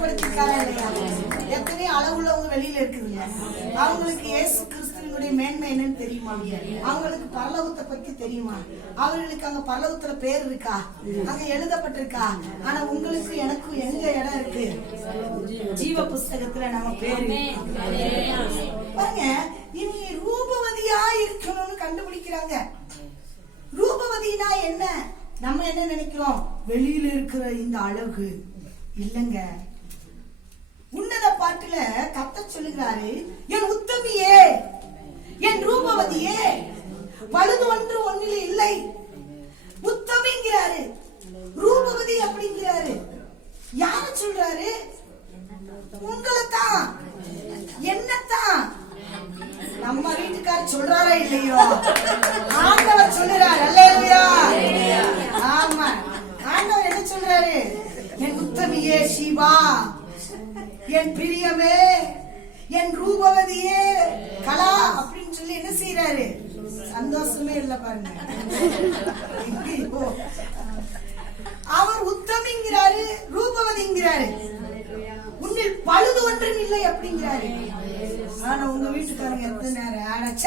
மேன்மைப்படுத்திருக்காரா இல்லையா? எத்தனை அளவுள்ளவங்க வெளியில இருக்குதுங்க. அவங்களுக்கு இயேசு கிறிஸ்துவினுடைய மேன்மை என்னன்னு தெரியுமா? அவங்களுக்கு பரலோகத்தை பத்தி தெரியுமா? அவர்களுக்கு அங்க பரலோகத்துல பேர் இருக்கா? அங்க எழுதப்பட்டிருக்கா? ஆனா உங்களுக்கு எனக்கும் எங்க இடம் இருக்கு? ஜீவ புஸ்தகத்துல நம்ம பேரு பாருங்க. இனி ரூபவதியா இருக்கணும்னு கண்டுபிடிக்கிறாங்க. ரூபவதினா என்ன? நம்ம என்ன நினைக்கிறோம்? வெளியில இருக்கிற இந்த அழகு இல்லங்க. உன்னத பாட்டுல கர்த்தர் சொல்லுகிறாரு, என் உத்தமியே, என் ரூபவதியே, பழுது ஒன்று ஒன்னில இல்லை. உத்தமிங்கிறாரு, ரூபவதி அப்படிங்கிறாரு. யார சொல்றாரு? உங்களைத்தான், என்னத்தான். நம்ம வீட்டுக்காரர் சொல்றாரா இல்லையோ? ஆண்டவர் சொல்றாரு. அல்லேலூயா. ஆமா, ஆண்டவர் என்ன சொல்றாரு? என் உத்தமியே சிவா, என் பிரியமே, என் ரூபவதியே கலா அப்படின்னு சொல்லி என்ன செய்யறாரு? சந்தோஷமே இல்ல பாருங்க. அவர் உத்தமிங்கிறாரு, ரூபவதிங்கிறாரு, உன்னில் பழுது ஒன்றும் இல்லை அப்படிங்கிறாரு. ஆனா உங்க வீட்டுக்காரங்க எத்தனை நேரம்